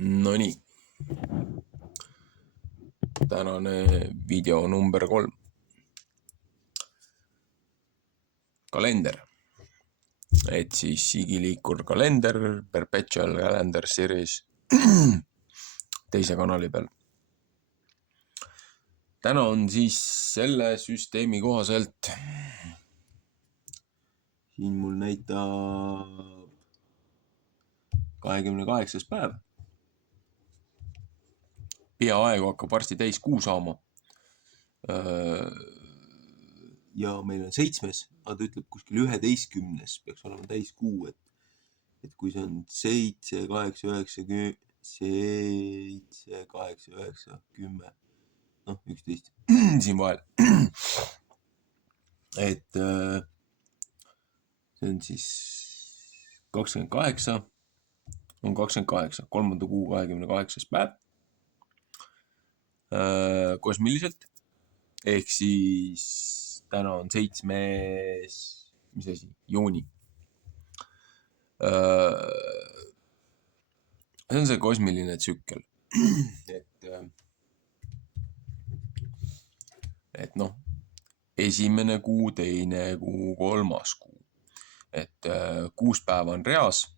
No nii, tänane video number 3. Kalender. Et siis igiliikur kalender, Perpetual Calendar Series teise kanali peal. Täna on siis selle süsteemi kohaselt. Siin mul näitab 28. päev. Peaaegu hakkab varsti täis kuu saama. Ja meil on 7, aga ta ütleb kuskil 11. peaks olema täis kuu, et kui see on 7, 8, 9, 7, 8, 9, 10, noh 11 siin vahel. Et see on siis 28, on 28, 3. kuu 28. päev kosmiliselt, ehk siis täna on 7. juuni. See on see kosmiline tsükkel. et noh, 1. kuu, 2. kuu, 3. kuu. Et 6 päeva on reas,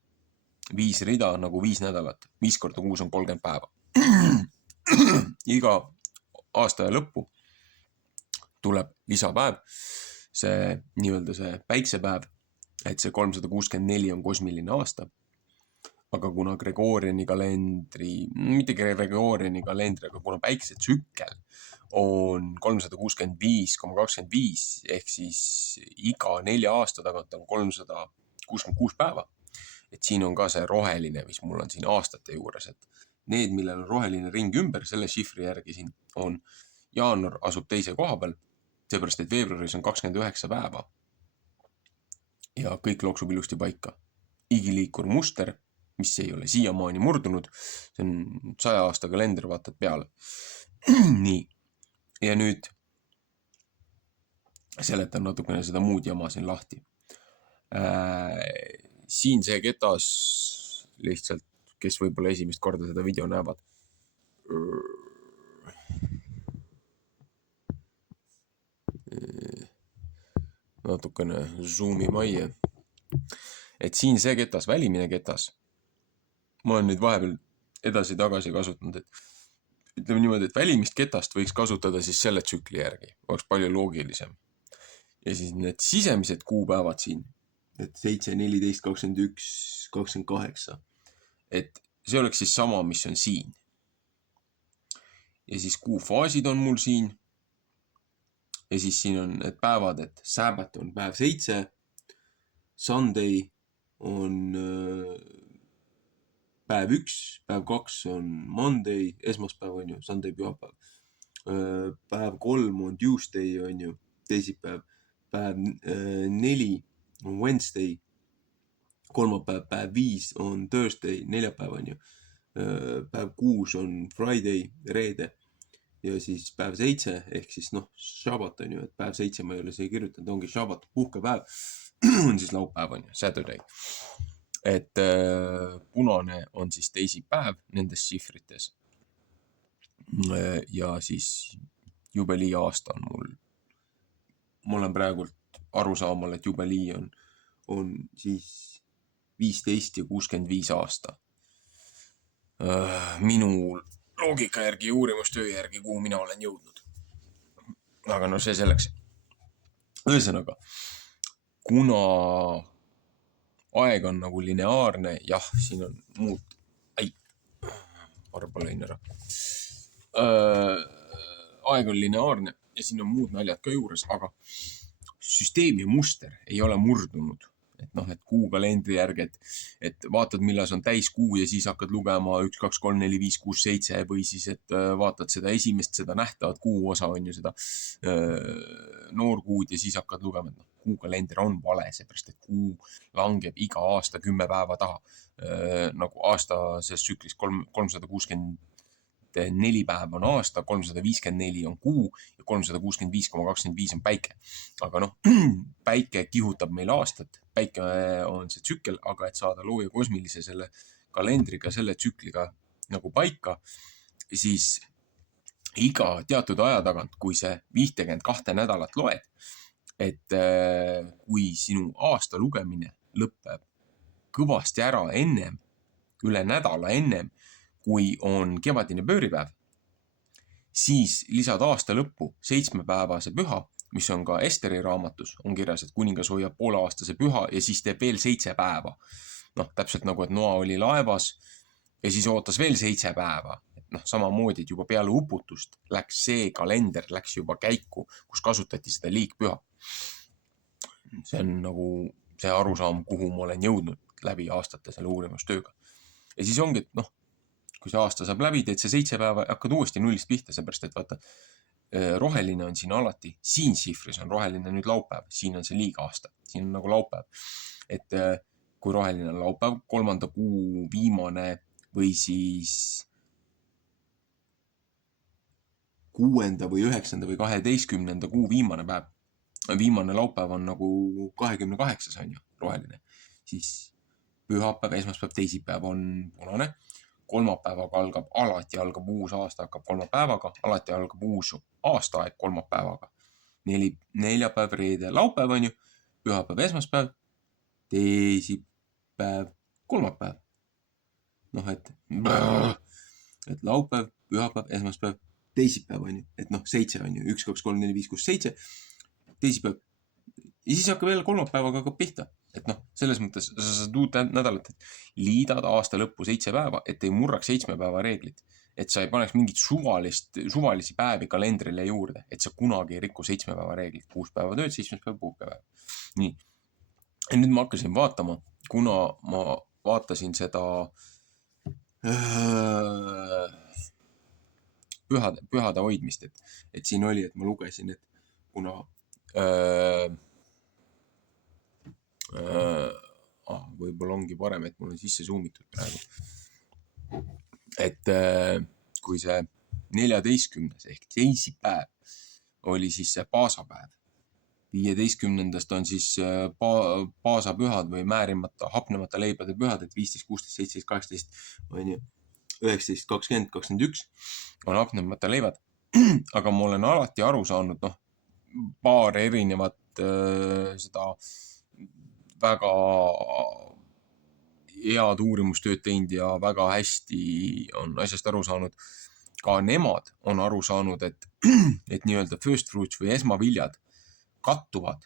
5 rida nagu 5 nädalat, 5 korda 6 on 30 päeva. Iga aasta ja lõppu tuleb lisapäev, see nii-öelda see päiksepäev, et see 364 on kosmiline aasta. Aga kuna Gregoriani kalendri, mitte Gregoriani kalendri, aga kuna päikesetsükkel on 365,25 ehk siis iga 4 aasta tagant on 366 päeva. Et siin on ka see roheline, mis mul on siin aastate juures, et need, millel on roheline ring ümber, selle šifri järgi siin on jaanuar asub teise koha peal, seepärast, et veebruaris on 29 päeva. Ja kõik looksub ilusti paika. Igiliikur muster, mis ei ole siiamaani murdunud, see on 100 aasta kalender, vaatad peale. Nii, ja nüüd seletan natukene seda muud jama siin lahti. Siin see ketas lihtsalt, kes võib-olla esimest korda seda video näevad. Natukene zoomi majja. Et siin see ketas, välimine ketas. Ma olen nüüd vahepeal edasi-tagasi kasutanud, et ütleme niimoodi, et välimist ketast võiks kasutada siis selle tsükli järgi. Oleks palju loogilisem. Ja siis need sisemised kuupäevad siin, et 7, 14, 21, 28. Et see oleks siis sama, mis on siin. Ja siis kuufaasid on mul siin. Ja siis siin on need päevad, et Sabbath on päev 7, Sunday on päev 1, päev 2 on Monday, esmaspäev on ju, Sunday pühapäev. Päev 3 on Tuesday on ju, teisipäev. Päev 4 on Wednesday, kolmapäev, päev 5 on Thursday, neljapäev on ju. Päev 6 on Friday, reede. Ja siis päev 7, ehk siis noh, Shabbat on ju, et päev 7 ma ei ole siia kirjutanud, ongi Shabbat, puhkepäev, on siis laupäev on ju, Saturday. Et punane on siis teisipäev nendes šifrites. Ja siis jubilii aasta on mul. Ma olen praegult aru saamal, et jubilii on siis 15 ja 65 aasta. Minu loogika järgi, uurimustöö järgi, kuhu mina olen jõudnud. Aga no see selleks. Ühesõnaga, kuna aeg on nagu lineaarne, jah, siin on muud, varba lõin ära. Aeg on lineaarne ja siin on muud naljad ka juures, aga süsteemi muster ei ole murdunud. Et noh, et kuukalendri järgi, et vaatad, millal on täiskuu ja siis hakkad lugema 1, 2, 3, 4, 5, 6, 7 või siis, et vaatad seda esimest, seda nähtavat kuu osa on ju seda noorkuud ja siis hakkad lugema, et kuukalender on vale, seepärast, et kuu langeb iga aasta 10 päeva taha. Nagu aasta selles tsüklis 364 päeva on aasta, 354 on kuu ja 365,25 on päike. Aga noh, päike kihutab meil aastat, päike on see tsükkel, aga et saada looja kosmilise selle kalendriga, selle tsükliga nagu paika, siis iga teatud aja tagant, kui see 52 nädalat loed, et kui sinu aasta lugemine lõpeb kõvasti ära ennem, üle nädala ennem, kui on kevadine pööripäev, siis lisad aasta lõppu 7-päevase püha, mis on ka Esteri raamatus, on kirjas, et kuningas hoiab pooleaastase püha ja siis teeb veel 7 päeva. Noh, täpselt nagu, et Noa oli laevas ja siis ootas veel 7 päeva. Noh, samamoodi, et juba peale uputust läks see kalender juba käiku, kus kasutati seda liigpüha. See on nagu see arusaam, kuhu ma olen jõudnud läbi aastate selle uurimustööga. Ja siis ongi, et noh, kui see aasta saab läbi, teed see 7 päeva, hakkad uuesti nullist pihta, seepärast, et vaata, roheline on siin alati, siin sihvris on roheline nüüd laupäev, siin on see liigaasta, siin on nagu laupäev. Et kui roheline on laupäev, 3. kuu viimane või siis 6. või 9. või 12. kuu viimane päev, viimane laupäev on nagu 28. on ju, roheline. Siis pühapäev, esmaspäev, teisipäev on punane. Kolmapäevaga alati algab uus aasta, hakkab kolmapäevaga, alati algab uus aastaaeg kolmapäevaga. Neljapäev, reede, laupäev on ju, pühapäev, esmaspäev, teisipäev, kolmapäev. Noh, et laupäev, pühapäev, esmaspäev, teisipäev on ju, et noh, 7 on ju, 1, 2, 3, 4, 5, 6, 7, teisipäev. Ja siis hakkab veel kolmapäevaga hakkab pihta. Et noh, selles mõttes sa saad uut nädalat, et liidad aasta lõppu 7 päeva, et ei murraks 7 päeva reeglit. Et sa ei paneks mingit suvalisi päevi kalendrile juurde, et sa kunagi ei riku 7 päeva reeglit. 6 päeva tööd, 7 päeva puhkepäev. Nii. Ja nüüd ma hakkasin vaatama, kuna ma vaatasin seda pühade hoidmist, et siin oli, et ma lugesin, et kuna võib-olla ongi parem, et mul on sisse zoomitud praegu. Et kui see 14. ehk teisipäev oli siis see paasapäev, 15. on siis paasapühad või määrimata, hapnemata leibade pühad, et 15, 16, 17, 18 on ju, 19, 20, 21 on hapnemata leivad. Aga ma olen alati aru saanud, noh, paar erinevat seda väga head uurimustööd teinud ja väga hästi on asjast aru saanud. Ka nemad on aru saanud, et nii-öelda first fruits või esmaviljad kattuvad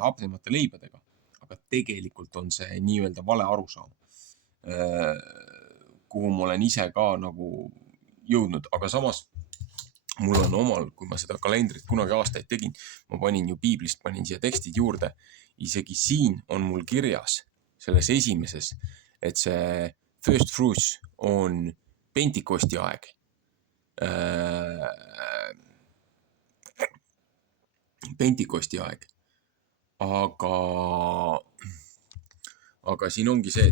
hapnemata leibadega, aga tegelikult on see nii-öelda vale arusaam, kuhu ma olen ise ka nagu jõudnud, aga samas mul on omal, kui ma seda kalendrit kunagi aastaid tegin, ma panin ju piiblist, panin siia tekstid juurde, isegi siin on mul kirjas selles esimeses, et see first fruits on Pentikosti aeg. Pentikosti aeg. Aga siin ongi see,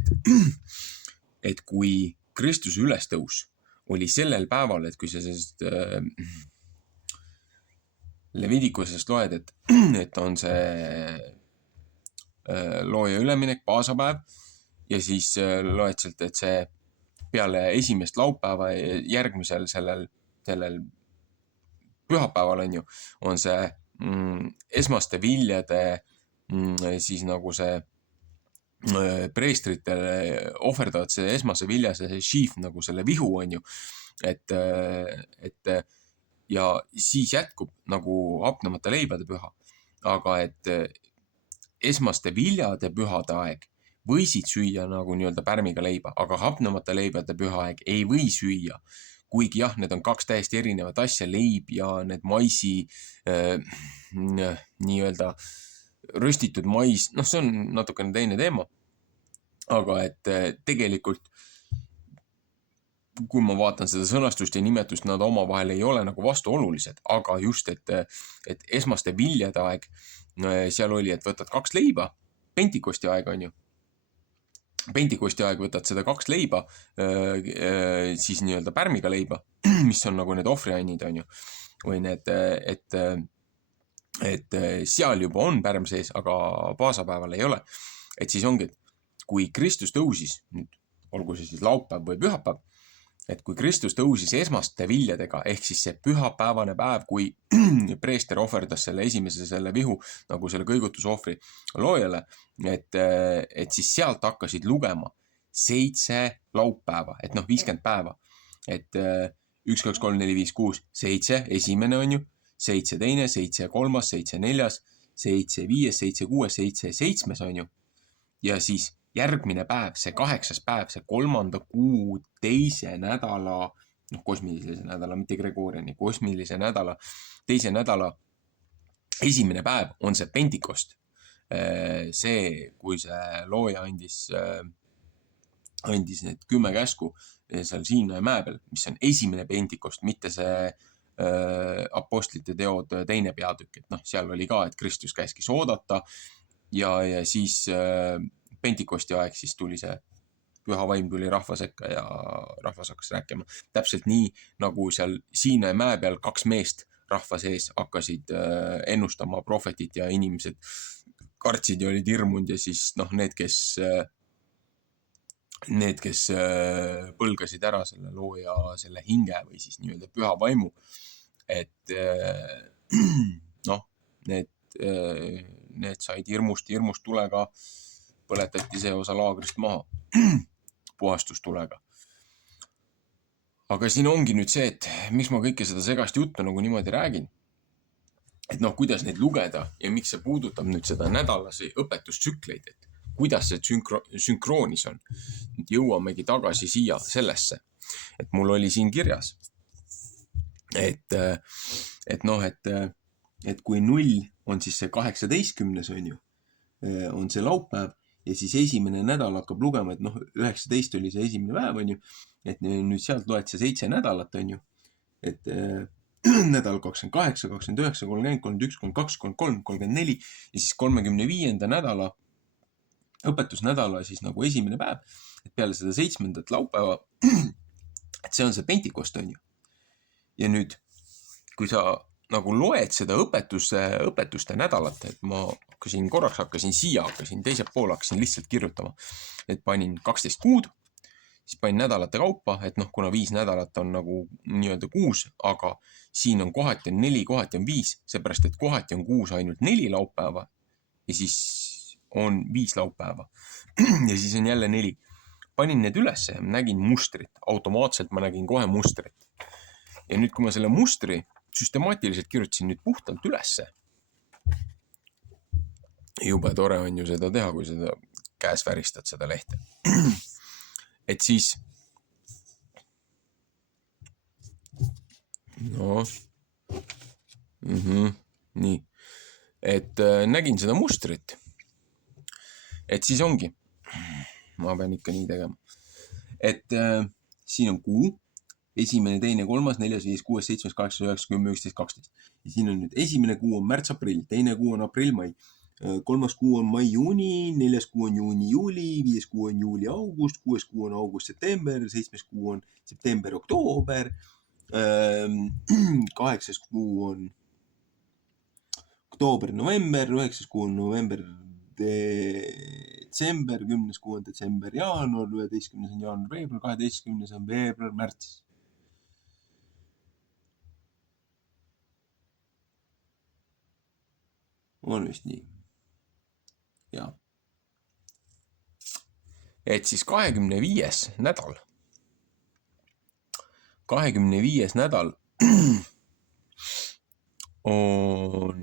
et kui Kristuse ülestõus oli sellel päeval, et kui sa sellest Levidikusest loed, et on see looja üleminek, paasapäev, ja siis loed sealt, et see peale esimest laupäeva järgmisel sellel pühapäeval on ju, on see esmaste viljade siis nagu see preestritele ohverdavad see esmase vilja, see šiif nagu selle vihu on ju, et ja siis jätkub nagu hapnemata leibade püha, aga et esmaste viljade pühade aeg võisid süüa nagu nii-öelda pärmiga leiba, aga hapnemata leibade püha aeg ei või süüa, kuigi jah, need on 2 täiesti erinevat asja, leib ja need maisi nii-öelda röstitud mais, noh, see on natukene teine teema, aga et tegelikult kui ma vaatan seda sõnastust ja nimetust, nad omavahel ei ole nagu vastuolulised, aga just, et esmaste viljade aeg, seal oli, et võtad 2 leiba, Pentikosti aeg on ju, Pentikosti aeg võtad seda 2 leiba, siis nii-öelda pärmiga leiba, mis on nagu need ohvriannid on ju, või need, et seal juba on pärm sees, aga paasapäeval ei ole. Et siis ongi, et kui Kristus tõusis nüüd olgu see siis laupäev või pühapäev, et kui Kristus tõusis esmaste viljadega, ehk siis see pühapäevane päev, kui preester ohverdas selle esimese selle vihu nagu selle kõigutusohvri loojale, et siis sealt hakkasid lugema 7 laupäeva, et 50 päeva, et 1, 2, 3, 4, 5, 6, 7, esimene on ju, 7 teine, 7 kolmas, 7 neljas, 7 viies, 7 kuues, 7 seitsmes on ju, ja siis järgmine päev, see 8. päev, see 3. kuu 2. nädala, kosmilise nädala, mitte Gregoriani, kosmilise nädala, 2. nädala esimene päev on see Pentikost. See, kui see looja andis need 10 käsku seal Siina mäe peal, mis on esimene Pentikost, mitte see apostlite teod 2. peatükk, et seal oli ka, et Kristus käskis oodata ja siis Pentikosti aeg, siis tuli see püha vaim tuli rahva sekka ja rahvas hakkas rääkima. Täpselt nii, nagu seal Siina mäe peal 2 meest rahva sees hakkasid ennustama prohvetit ja inimesed kartsid ja olid hirmunud ja siis need, kes põlgasid ära selle looja selle hinge või siis nii-öelda püha vaimu, et need said hirmust tulega, põletati see osa laagrist maha puhastustulega. Aga siin ongi nüüd see, et miks ma kõike seda segast juttu nagu niimoodi räägin, et kuidas neid lugeda ja miks see puudutab nüüd seda nädalasi õpetustsükleid, et kuidas see sünkroonis on. Nüüd jõuamegi tagasi siia sellesse, et mul oli siin kirjas, et kui 0 on siis see 18. on ju, on see laupäev ja siis esimene nädal hakkab lugema, et 19 oli see esimene päev on ju, et nüüd sealt loed see 7 nädalat on ju, et nädal 28, 29, 30, 31, 32, 33, 34 ja siis 35. nädala, õpetusnädala siis nagu esimene päev, et peale seda 7. laupäeva, et see on see Pentikost on ju. Ja nüüd, kui sa nagu loed seda õpetuste nädalat, et ma hakkasin teiselt poole, hakkasin lihtsalt kirjutama, et panin 12 kuud, siis panin nädalate kaupa, et kuna 5 nädalat on nagu nii-öelda kuus, aga siin on kohati on 4, kohati on 5, seepärast, et kohati on kuus ainult 4 laupäeva ja siis on 5 laupäeva ja siis on jälle 4. Panin need üles ja nägin mustrit, automaatselt ma nägin kohe mustrit. Ja nüüd, kui ma selle mustri süstemaatiliselt kirjutasin nüüd puhtalt ülesse, jube tore on ju seda teha, kui seda käes väristad seda lehte. Et siis nii, et nägin seda mustrit, et siis ongi, ma pean ikka nii tegema, et siin on kuu, 1., 2., 3., 4., 5., 6., 7., 8., 9., 10., 11., 12. Ja siin on nüüd esimene kuu on märts-aprill, teine kuu on aprill-mai, 3. kuu on mai-juuni, 4. kuu on juuni-juuli, 5. kuu on juuli-august, 6. kuu on august-september, 7. kuu on september-oktoober, 8. kuu on oktoober-november, 9. kuu on november-detsember, 10. kuu on detsember-jaanuar, 11. on jaanuar-veebruar, 12. on veebruar-märts. On vist nii. Ja. Et siis 25. nädal. 25. nädal on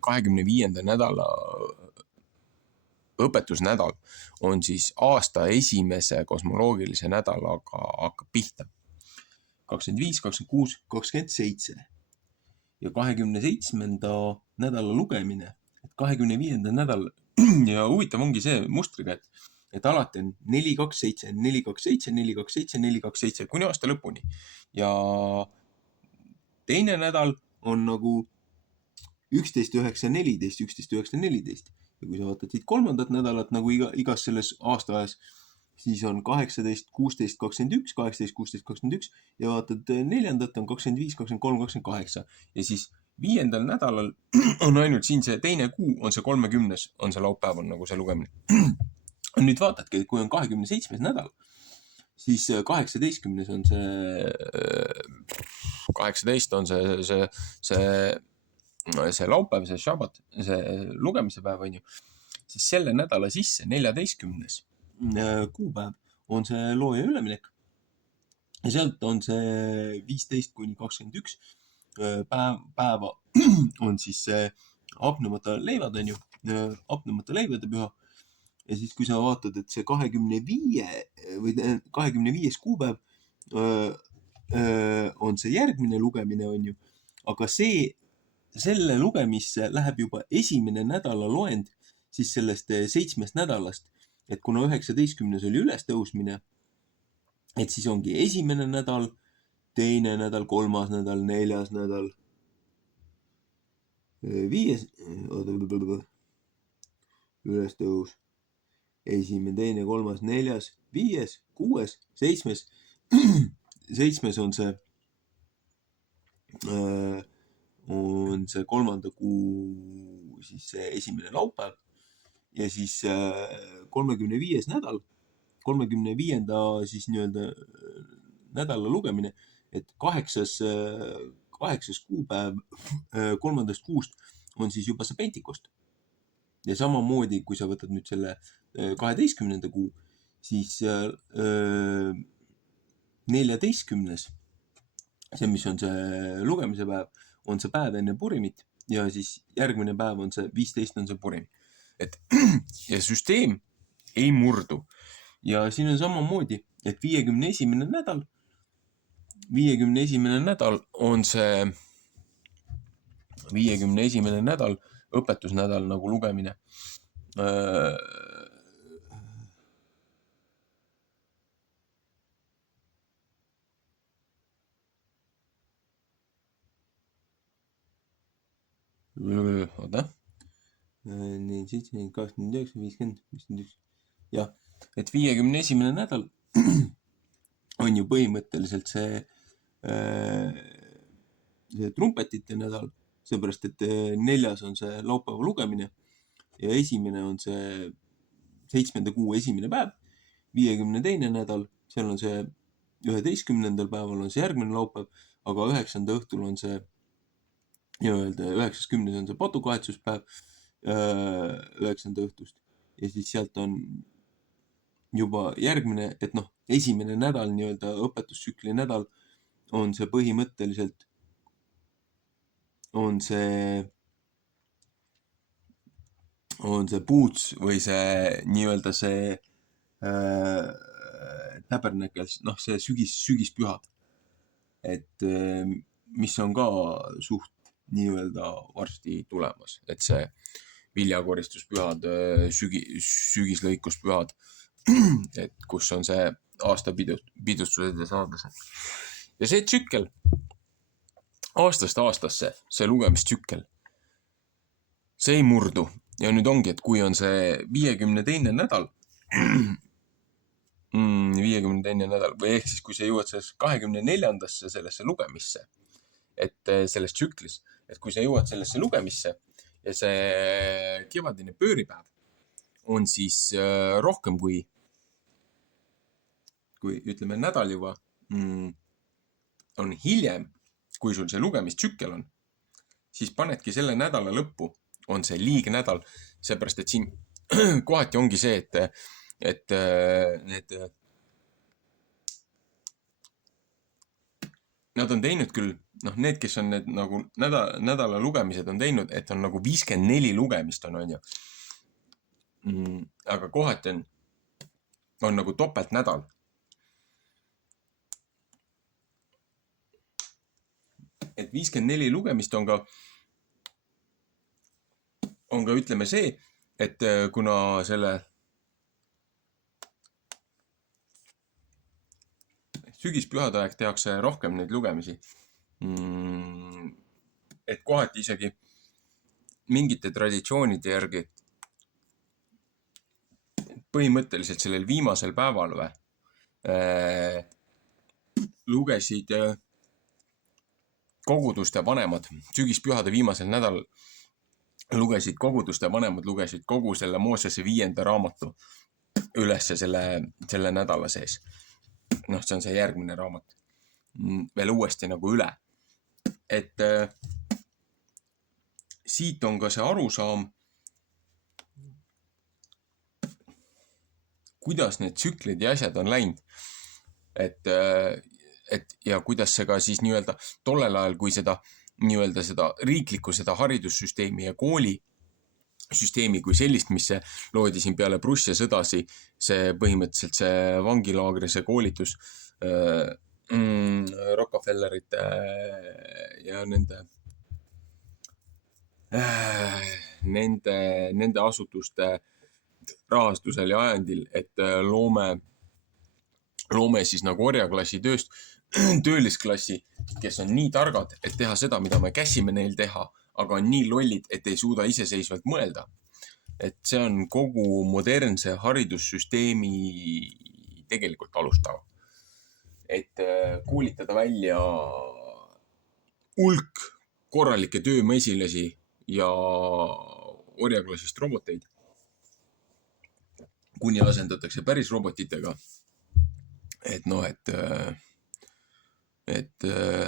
25. nädala õpetusnädal on siis aasta esimese kosmoloogilise nädalaga hakkab pihta. 25, 26, 27 ja 27. nädala lugemine, et 25. nädal ja huvitav ongi see mustriga, et alati on 4, 2, 7, 4, 2, 7, 4, 2, 7, 4, 2, 7 kuni aasta lõpuni ja teine nädal on nagu 11, 9, 14, 11, 9, 14 ja kui sa vaatad siit kolmandat nädalat nagu igas selles aastaajas, siis on 18, 16, 21, 18, 16, 21 ja vaatad neljandat on 25, 23, 28 ja siis 5. nädalal on ainult siin see teine kuu, on see 30. on see laupäev, on nagu see lugemine. Nüüd vaatadki, kui on 27. nädal, siis 18. on see laupäev, see šabat, see lugemise päev, on ju. Siis selle nädala sisse 14. kuupäev on see looja üleminek. Ja sealt on see 15 kuni 21 päeva on siis see hapnemata leivad, on ju, hapnemata leivade püha. Ja siis, kui sa vaatad, et see 25. kuupäev on see järgmine lugemine, on ju, aga selle lugemisse läheb juba esimene nädala loend siis sellest 7 nädalast, et kuna 19. oli ülestõusmine, et siis ongi esimene nädal, teine nädal, 3. nädal, 4. nädal, 5. ülestõus, 1., 2., 3., 4., 5., 6., 7. 7. on see 3. kuu siis see esimene laupäev ja siis 35. nädal, 35. siis nii-öelda nädala lugemine, et 8. kuupäev 3. kuust on siis juba see Pentikost. Ja samamoodi, kui sa võtad nüüd selle 12. kuu, siis 14. see, mis on see lugemise päev, on see päev enne Purimit ja siis järgmine päev on see 15 on see Purim. Ja süsteem ei murdu. Ja siin on samamoodi, et 51. nädal on see 51. nädal, õpetusnädal nagu lugemine. Oota. 7, 8, 9, 50, 51. Jah, et 51. nädal on ju põhimõtteliselt see trumpetite nädal, seepärast, et 4. on see laupäeva lugemine ja 1. on see 7. kuu esimene päev, 52. nädal, seal on see 11. päeval on see järgmine laupäev, aga 9. õhtul on see nii-öelda 9.10. on see patukahetsuspäev 9. õhtust ja siis sealt on juba järgmine, et noh, esimene nädal, nii-öelda õpetustsükli nädal on see põhimõtteliselt, on see puuts või see nii-öelda see täbernäkel, noh, see sügispühad, et mis on ka suht nii-öelda varsti tulemas, et see viljakoristuspühad, sügislõikuspühad, et kus on see aastapidustused ja saadlased. Ja see tsükkel, aastast aastasse, see lugemistsükkel, see ei murdu. Ja nüüd ongi, et kui on see 52. nädal, 52. nädal, või ehk siis, kui sa jõuad sellest 24. sellesse lugemisse, et selles tsüklis, et kui sa jõuad sellesse lugemisse ja see kevadine pööripäev on siis rohkem kui ütleme nädal juba on hiljem, kui sul see lugemistsükkel on, siis panedki selle nädala lõppu, on see liignädal, seepärast, et siin kohati ongi see, et nad on teinud küll, noh, need, kes on need nagu nädala lugemised on teinud, et on nagu 54 lugemist on ju. Aga kohati on nagu topeltnädal. Et 54 lugemist on ka ütleme see, et kuna selle sügispühade aeg tehakse rohkem neid lugemisi, et kohati isegi mingite traditsioonide järgi põhimõtteliselt sellel viimasel päeval lugesid koguduste vanemad sügispühade viimasel nädalal lugesid kogu selle Moosese 5. raamatu ülesse selle nädala sees. Noh, see on see järgmine raamat. Veel uuesti nagu üle. Et siit on ka see arusaam, kuidas need tsüklid ja asjad on läinud. Et ja kuidas see ka siis nii-öelda tollel ajal, kui seda nii-öelda seda riiklikku seda haridussüsteemi ja koolisüsteemi kui sellist, mis see loodi siin peale Prussia sõdasi, see põhimõtteliselt see vangilaagri, see koolitus Rockefellerite ja nende asutuste rahastusel ja ajandil, et loome siis nagu orjaklassi töölisklassi, kes on nii targad, et teha seda, mida me käsime neil teha, aga on nii lollid, et ei suuda iseseisvalt mõelda. Et see on kogu modernse haridussüsteemi tegelikult alustava. Et koolitada välja hulk korralikke töömesilasi ja orjaklassist roboteid, kuni asendatakse päris robotitega. Et noh, et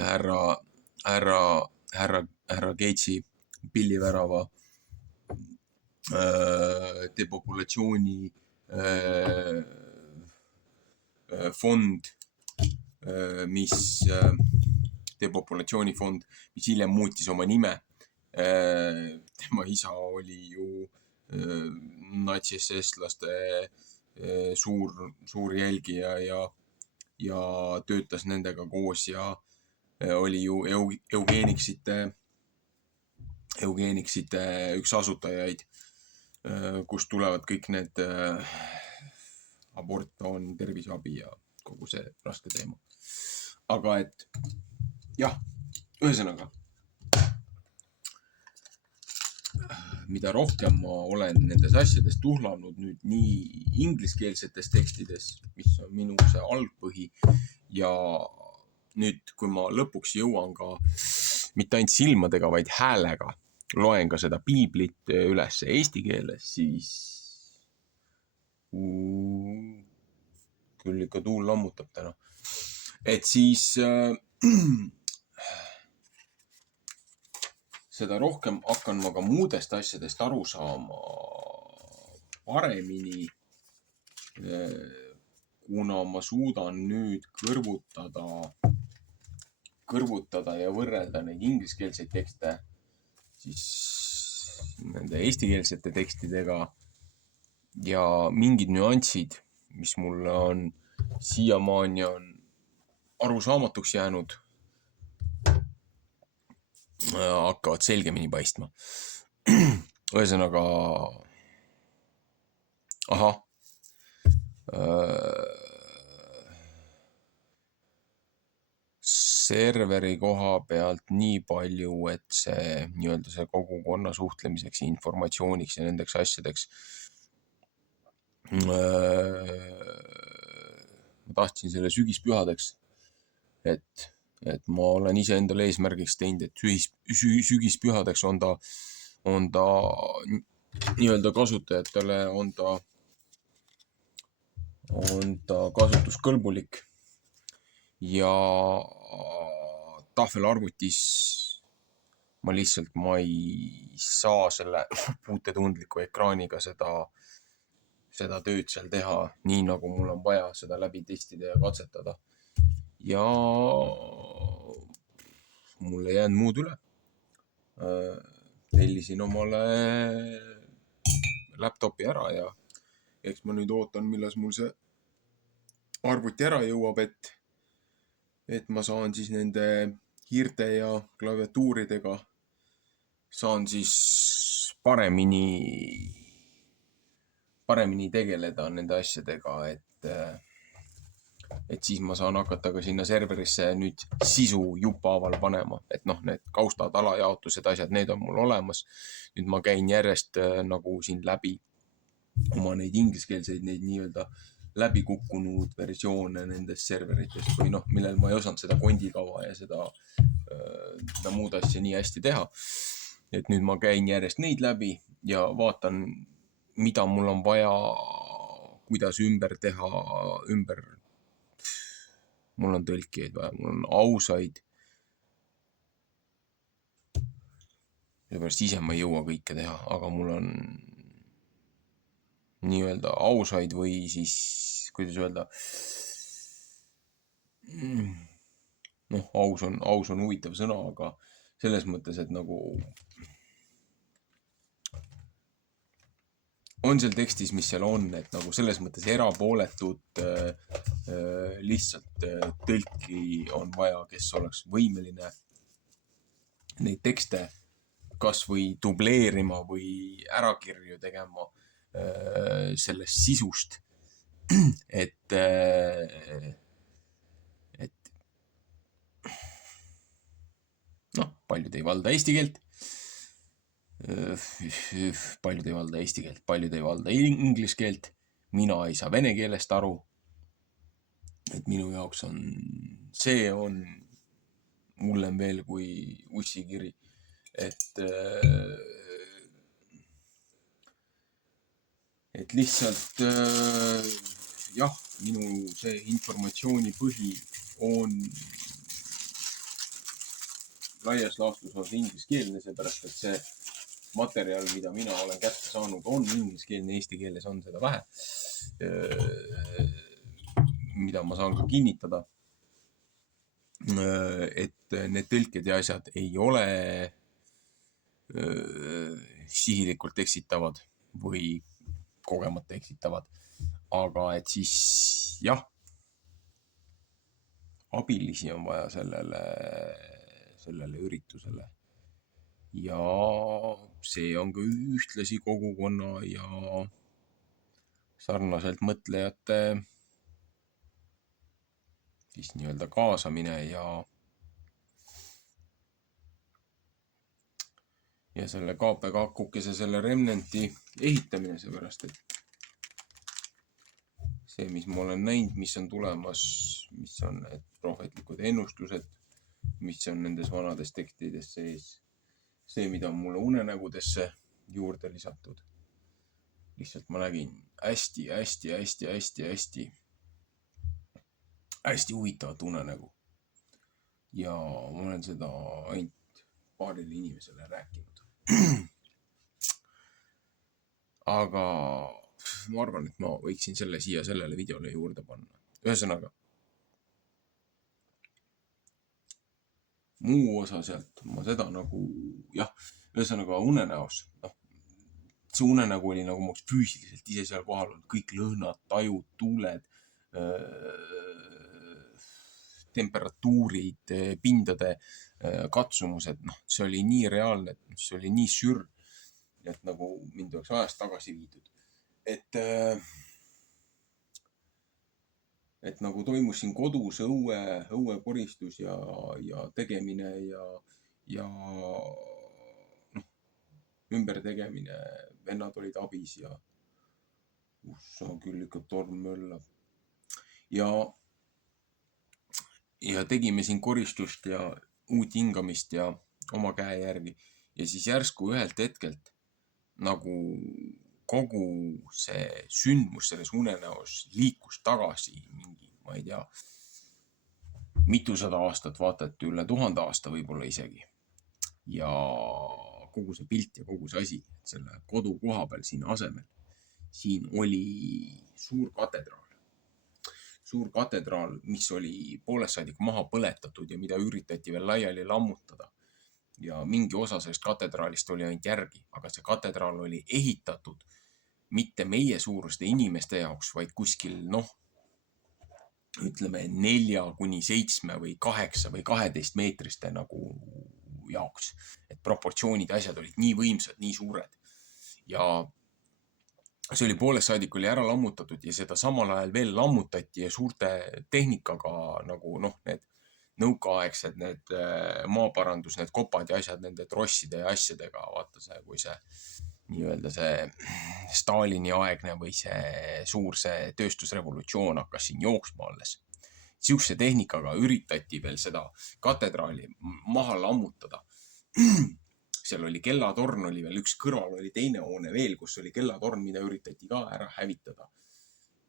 härra Gatesi pillivärava depopulatsiooni fond, depopulatsioonifond, mis hiljem muutis oma nime. Tema isa oli ju natsissestlaste suur jälgija ja töötas nendega koos ja oli ju Eugenicsite üks asutajaid, kust tulevad kõik need abortoon, terviseabi ja kogu see raske teema. Aga et jah, ühesõnaga, mida rohkem ma olen nendes asjades tuhlanud nüüd nii ingliskeelsetes tekstides, mis on minu see algpõhi, ja nüüd, kui ma lõpuks jõuan ka mitte ainult silmadega, vaid häälega, loen ka seda piiblit üles eesti keeles, siis küll ikka tuul lammutab täna. Et siis seda rohkem hakkan ma ka muudest asjadest aru saama paremini, kuna ma suudan nüüd kõrvutada ja võrrelda neid ingliskeelseid tekste siis nende eestikeelsete tekstidega ja mingid nüansid, mis mulle on siiamaani on arusaamatuks jäänud, hakkavad selgemini paistma. Ühesõnaga, serveri koha pealt nii palju, et see nii-öelda see kogukonna suhtlemiseks, informatsiooniks ja nendeks asjadeks. Ma tahtsin selle sügispühadeks, et ma olen ise endale eesmärgiks teinud, et sügispühadeks on ta nii-öelda kasutajatele, on ta kasutuskõlbulik ja tahvelarvutis ma ei saa selle puutetundliku ekraaniga seda tööd seal teha, nii nagu mul on vaja seda läbi testida ja katsetada. Ja mul ei jäänud muud üle. Tellisin omale laptopi ära ja eks ma nüüd ootan, millas mul see arvuti ära jõuab, et ma saan siis nende hiirte ja klaviatuuridega saan siis paremini tegeleda nende asjadega, et siis ma saan hakata ka sinna serverisse nüüd sisu jupphaaval panema, et noh, need kaustad, alajaotused, asjad, need on mul olemas. Nüüd ma käin järjest nagu siin läbi oma neid ingliskeelseid, neid nii-öelda läbikukkunud versioone nendest serveritest või noh, millel ma ei osanud seda kondikava ja seda muud asja nii hästi teha. Et nüüd ma käin järjest neid läbi ja vaatan, mida mul on vaja, kuidas ümber teha, mul on tõlkijaid vaja, mul on ausaid. Sellepärast ise ma ei jõua kõike teha, aga mul on nii-öelda ausaid või siis, kuidas öelda, noh, aus on huvitav sõna, aga selles mõttes, et nagu on seal tekstis, mis seal on, et nagu selles mõttes erapooletut lihtsalt tõlki on vaja, kes oleks võimeline neid tekste kas või dubleerima või ärakirju tegema sellest sisust, et noh, paljud ei valda eesti keelt, paljud ei valda eesti keelt, paljud ei valda inglise keelt, mina ei saa vene keelest aru, et minu jaoks on, see on hullem veel kui ussikiri, et lihtsalt jah, minu see informatsiooni põhi on laias laastus on ingliskeelne, seepärast et see materjal, mida mina olen kätte saanud, on ingliskeelne, eesti keeles on seda vähe, mida ma saan ka kinnitada, et need tõlked ja asjad ei ole sihilikult eksitavad või kogemata eksitavad, aga et siis jah, abilisi on vaja sellele üritusele ja see on ka ühtlasi kogukonna ja sarnaselt mõtlejate siis nii-öelda kaasamine ja selle KP2-kese, selle Remnanti ehitamine, seepärast, et see, mis ma olen näinud, mis on tulemas, mis on need prohvetlikud ennustused, mis on nendes vanades tekstides sees, see, mida on mulle unenägudesse juurde lisatud. Lihtsalt ma nägin hästi huvitavat unenägu. Ja ma olen seda ainult paarile inimesele rääkinud. Aga ma arvan, et ma võiksin selle siia sellele videole juurde panna. Ühesõnaga, muu osa sealt ma seda nagu, jah, ühesõnaga unenäos, noh, see unenägu oli nagu ma füüsiliselt ise seal kohal olnud, kõik lõhnad, tajud, tuuled, temperatuurid, pindade katsumused, noh, see oli nii reaalne, see oli nii sür, et nagu mind oleks ajast tagasi viidud. Et nagu toimus siin kodus õuekoristus ja tegemine ja noh, ümbertegemine, vennad olid abis ja ussa küll ikka torm möllab. Ja tegime siin koristust ja uut hingamist ja oma käe järgi. Ja siis järsku ühelt hetkelt nagu kogu see sündmus selles unenäos liikus tagasi mingi, ma ei tea, mitusada aastat, vaata, et üle 1000 aasta võib-olla isegi. Ja kogu see pilt ja kogu see asi, selle kodu koha peal siin asemel, siin oli suur katedraal, mis oli poolest saadik maha põletatud ja mida üritati veel laiali lammutada. Ja mingi osa sellest katedraalist oli ainult järgi, aga see katedraal oli ehitatud mitte meie suuruste inimeste jaoks, vaid kuskil, noh, ütleme 4-7 või 8 või 12 meetriste nagu jaoks. Et proportsioonid asjad olid nii võimsad, nii suured. Ja see oli poolest saadik oli ära lammutatud ja seda samal ajal veel lammutati ja suurte tehnikaga nagu noh, need nõukaaegsed, need maaparandus, need kopad ja asjad, nende trosside ja asjadega, vaata see, kui see nii-öelda see Stalini aegne või see tööstusrevolutsioon hakkas siin jooksma alles. Siukse tehnikaga üritati veel seda katedraali maha lammutada. Seal oli kellatorn, oli veel üks kõrval, oli teine hoone veel, kus oli kellatorn, mida üritati ka ära hävitada.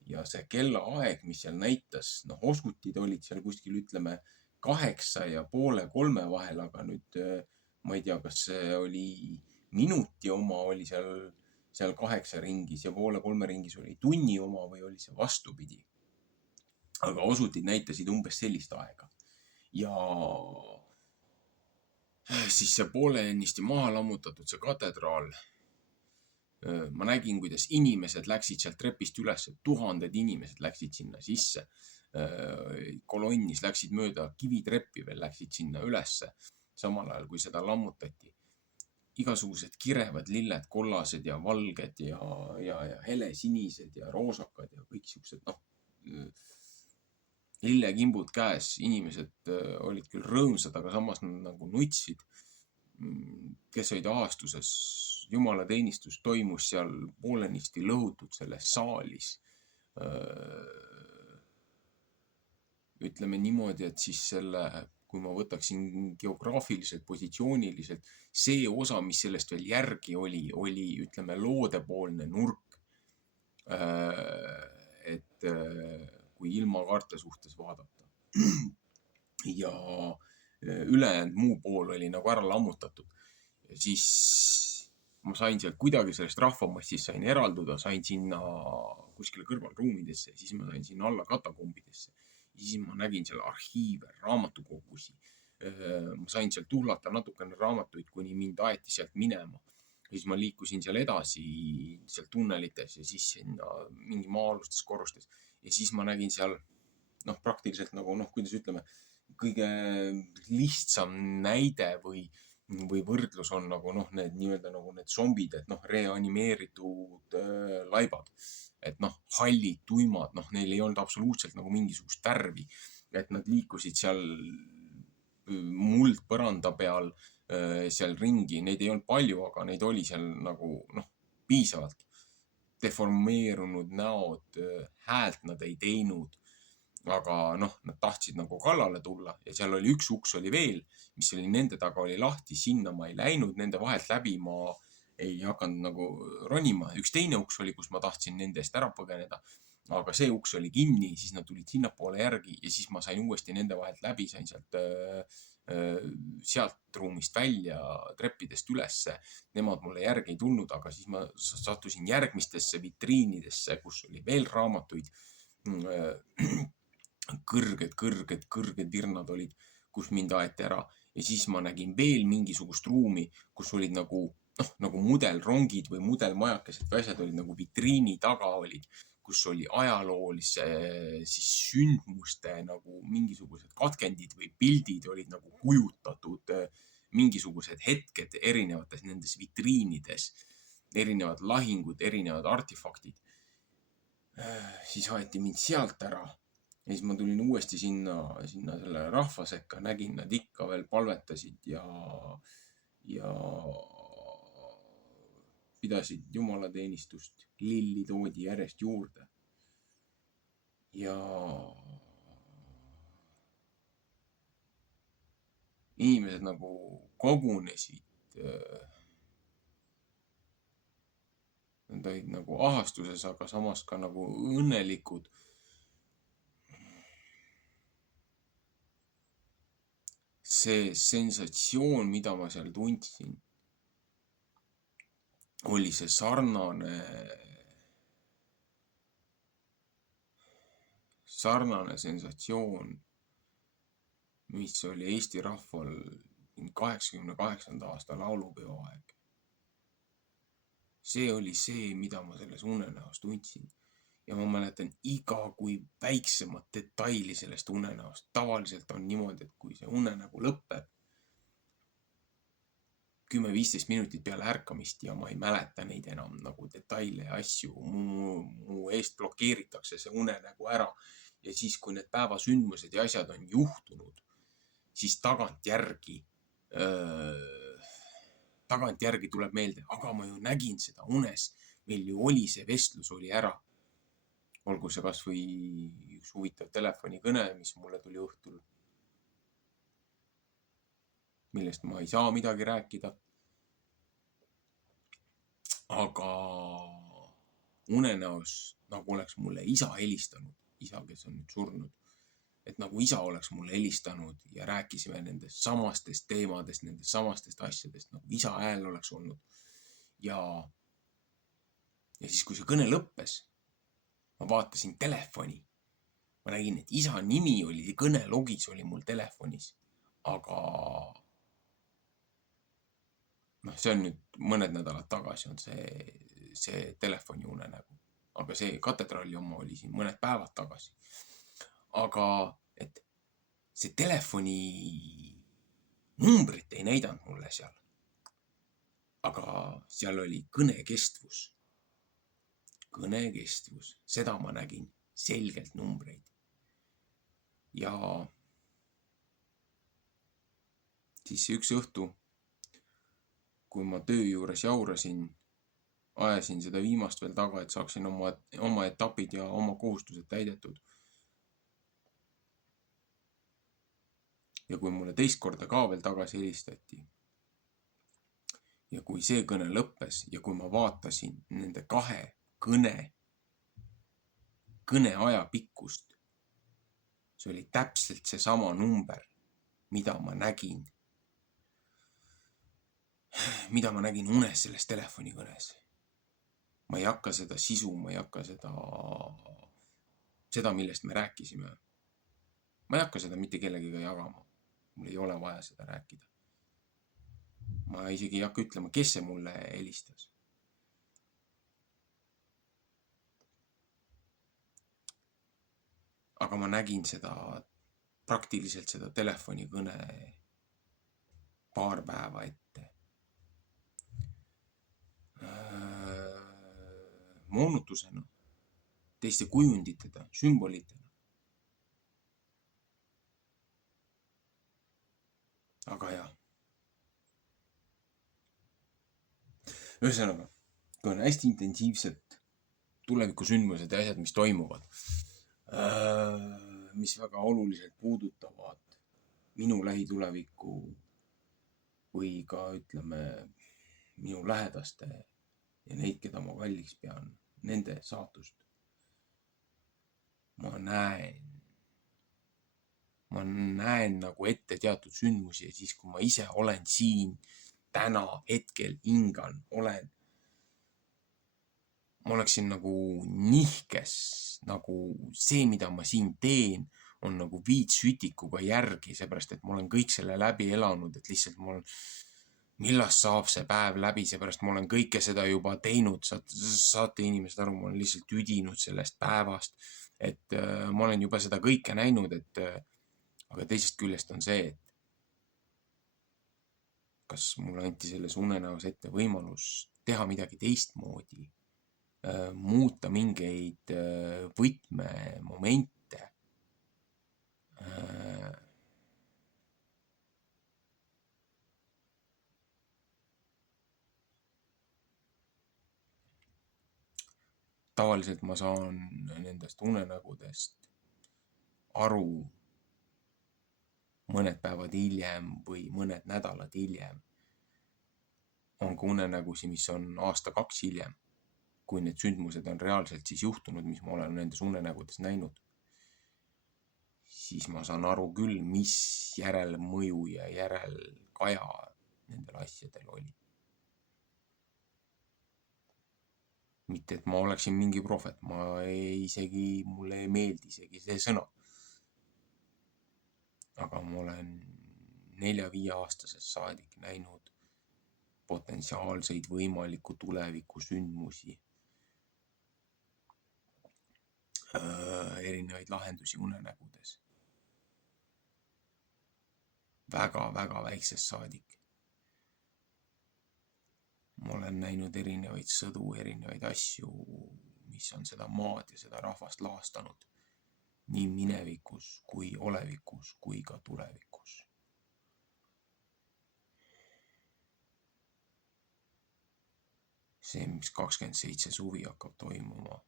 Ja see kellaaeg, mis seal näitas, osgutid olid seal kuskil, ütleme, 2:30, 3 vahel, aga nüüd ma ei tea, kas see oli minuti oma, oli seal 8 ringis ja 2:30 ringis oli tunni oma või oli see vastupidi. Aga osutid näitasid umbes sellist aega. Ja siis see poolenisti maha lammutatud, see katedraal. Ma nägin, kuidas inimesed läksid sealt trepist üles, 1000 inimesed läksid sinna sisse. Kolonnis läksid mööda kivitreppi veel, läksid sinna ülesse, samal ajal kui seda lammutati. Igasugused kirevad lilled, kollased ja valged ja helesinised ja roosakad ja kõik siuksed, lillekimbud käes. Inimesed olid küll rõõmsad, aga samas nagu nutsid, kes olid ahastuses. Jumalateenistus toimus seal poolenisti lõhutud selles saalis. Ütleme niimoodi, et siis kui ma võtaksin geograafiliselt, positsiooniliselt, see osa, mis sellest veel järgi oli, ütleme, loodepoolne nurk. Et kui ilmakaarte suhtes vaadata. Ja ülejäänud muu pool oli nagu ära lammutatud. Ja siis ma sain seal kuidagi sellest rahvamassist sain eralduda, sain sinna kuskile kõrvalruumidesse, siis ma sain sinna alla katakombidesse. Ja siis ma nägin seal arhiive, raamatukogusi. Ma sain seal tuhlata natukene raamatuid, kuni mind aeti sealt minema. Ja siis ma liikusin seal edasi, seal tunnelites ja siis sinna mingi maa-alustes korrustes. Ja siis ma nägin seal, praktiliselt nagu, kuidas ütleme, kõige lihtsam näide või võrdlus on nagu need nii-öelda nagu need zombid, et reanimeeritud laibad. Et hallid, tuimad, neil ei olnud absoluutselt nagu mingisugust värvi. Et nad liikusid seal muldpõranda peal seal ringi. Neid ei olnud palju, aga neid oli seal nagu piisavalt. Deformeerunud näod, häält nad ei teinud. Aga nad tahtsid nagu kallale tulla ja seal oli üks uks oli veel, mis oli nende taga oli lahti, sinna ma ei läinud, nende vahelt läbi ma ei hakanud nagu ronima. Üks teine uks oli, kus ma tahtsin nende eest ära põgeneda, aga see uks oli kinni, siis nad tulid sinnapoole järgi ja siis ma sain uuesti nende vahelt läbi, sain sealt ruumist välja, treppidest ülesse. Nemad mulle järgi ei tulnud, aga siis ma sattusin järgmistesse vitriinidesse, kus oli veel raamatuid. Kõrged virnad olid, kus mind aeti ära ja siis ma nägin veel mingisugust ruumi, kus olid nagu mudelrongid või mudelmajakesed või asjad olid nagu vitriini taga olid, kus oli ajaloolise siis sündmuste nagu mingisugused katkendid või pildid olid nagu kujutatud mingisugused hetked erinevates nendes vitriinides, erinevad lahingud, erinevad artefaktid. Siis aeti mind sealt ära. Ja siis ma tulin uuesti sinna selle rahva sekka, nägin, nad ikka veel palvetasid ja pidasid jumalateenistust. Lilli toodi järjest juurde. Ja inimesed nagu kogunesid. Nad olid nagu ahastuses, aga samas ka nagu õnnelikud. See sensatsioon, mida ma seal tundsin, oli see sarnane sensatsioon, mis oli Eesti rahval 88. aasta laulupeo aeg. See oli see, mida ma selles unenäos tundsin. Ja ma mäletan iga kui väiksemat detaili sellest unenäost. Tavaliselt on niimoodi, et kui see unenägu lõpeb 10-15 minutit peale ärkamist ja ma ei mäleta neid enam nagu detaile ja asju, mu eest blokeeritakse see unenägu ära. Ja siis, kui need päevasündmused ja asjad on juhtunud, siis tagantjärgi tuleb meelde, aga ma ju nägin seda unes. Meil ju oli see vestlus oli ära. Olgu see kas või üks huvitav telefonikõne, mis mulle tuli õhtul, millest ma ei saa midagi rääkida. Aga unenäos nagu oleks mulle isa helistanud, isa, kes on nüüd surnud. Et nagu isa oleks mulle helistanud ja rääkisime nendest samastest teemadest, nendest samastest asjadest, nagu isa hääl oleks olnud. Ja siis, kui see kõne lõppes, ma vaatasin telefoni. Ma nägin, et isa nimi oli, kõnelogis oli mul telefonis. Aga see on nüüd mõned nädalad tagasi on see telefoni unenägu. Aga see katedraali oma oli siin mõned päevad tagasi. Aga et see telefoni numbrit ei näidanud mulle seal. Aga seal oli kõnekestvus. Kõnekestvus. Seda ma nägin selgelt numbreid. Ja siis see üks õhtu, kui ma töö juures jaurasin, ajasin seda viimast veel taga, et saaksin oma etapid ja oma kohustused täidetud. Ja kui mulle teist korda ka veel tagasi helistati ja kui see kõne lõppes ja kui ma vaatasin nende kahe kõne aja pikkust, see oli täpselt see sama number, mida ma nägin unes selles telefonikõnes. Ma ei hakka seda sisu, ma ei hakka seda, millest me rääkisime. Ma ei hakka seda mitte kellegiga jagama. Mul ei ole vaja seda rääkida. Ma isegi ei hakka ütlema, kes see mulle helistas. Aga ma nägin praktiliselt seda telefonikõne paar päeva ette. Moonutusena, teiste kujunditena, sümbolitena. Aga jah. Ühesõnaga, kui on hästi intensiivsed tulevikusündmused ja asjad, mis toimuvad, mis väga oluliselt puudutavad minu lähitulevikku või ka, ütleme, minu lähedaste ja neid, keda ma kalliks pean, nende saatust. Ma näen nagu ette teatud sündmusi ja siis, kui ma ise olen siin täna hetkel hingan, ma oleksin nagu nihkes, nagu see, mida ma siin teen, on nagu viitsütikuga järgi, seepärast, et ma olen kõik selle läbi elanud, et lihtsalt millast saab see päev läbi, seepärast ma olen kõike seda juba teinud, saate inimesed aru, ma olen lihtsalt üdinud sellest päevast, et ma olen juba seda kõike näinud, aga teisest küljest on see, et kas mulle anti selles unenäos ette võimalus teha midagi teistmoodi, muuta mingeid võtmemomente. Tavaliselt ma saan nendest unenägudest aru mõned päevad hiljem või mõned nädalad hiljem. On ka unenägusi, mis on aasta-2 hiljem, kui need sündmused on reaalselt siis juhtunud, mis ma olen nendes unenägudes näinud. Siis ma saan aru küll, mis järelmõju ja järelkaja nendel asjadel oli. Mitte, et ma oleksin mingi prohvet, mulle ei meeldi isegi see sõna. Aga ma olen 4-5 aastasest saadik näinud potentsiaalseid võimaliku tuleviku sündmusi, erinevaid lahendusi unenägudes. Väga-väga väiksest saadik. Ma olen näinud erinevaid sõdu, erinevaid asju, mis on seda maad ja seda rahvast laastanud. Nii minevikus, kui olevikus, kui ka tulevikus. see, mis 27 suvi hakkab toimuma.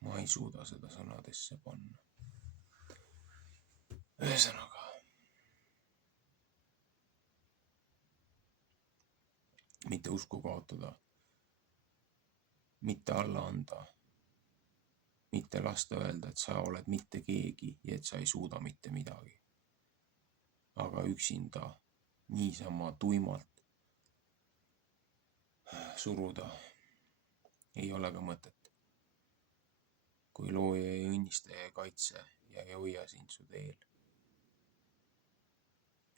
Ma ei suuda seda sõnadesse panna. Ühesõnaga, mitte usku kaotada, mitte alla anda, mitte lasta öelda, et sa oled mitte keegi ja et sa ei suuda mitte midagi. Aga üksinda niisama tuimalt suruda ei ole ka mõtet. Kui looja ei õnnista ja kaitse ja ei hoia sind su teel,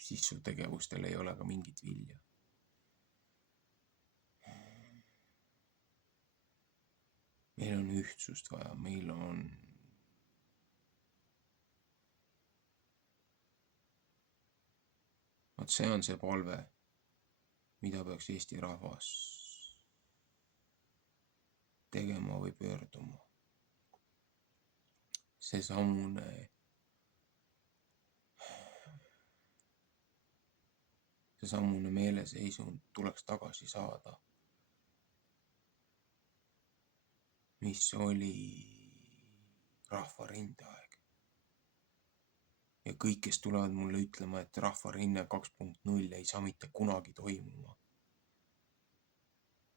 siis su tegevustel ei ole ka mingit vilja. Meil on ühtsust vaja, meil on see on see palve, mida peaks Eesti rahvas tegema või pöörduma. Seesamune meeleseisund tuleks tagasi saada, mis oli Rahvarinde aeg. Ja kõik, kes tulevad mulle ütlema, et Rahvarinne 2.0 ei saa mitte kunagi toimuma.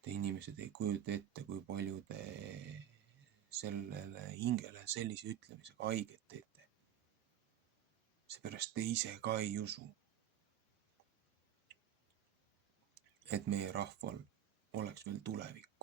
Te inimesed ei kujuta ette, kui palju te sellele hingele sellise ütlemisega haiget teete. Seepärast te ise ka ei usu, et meie rahval oleks veel tulevik.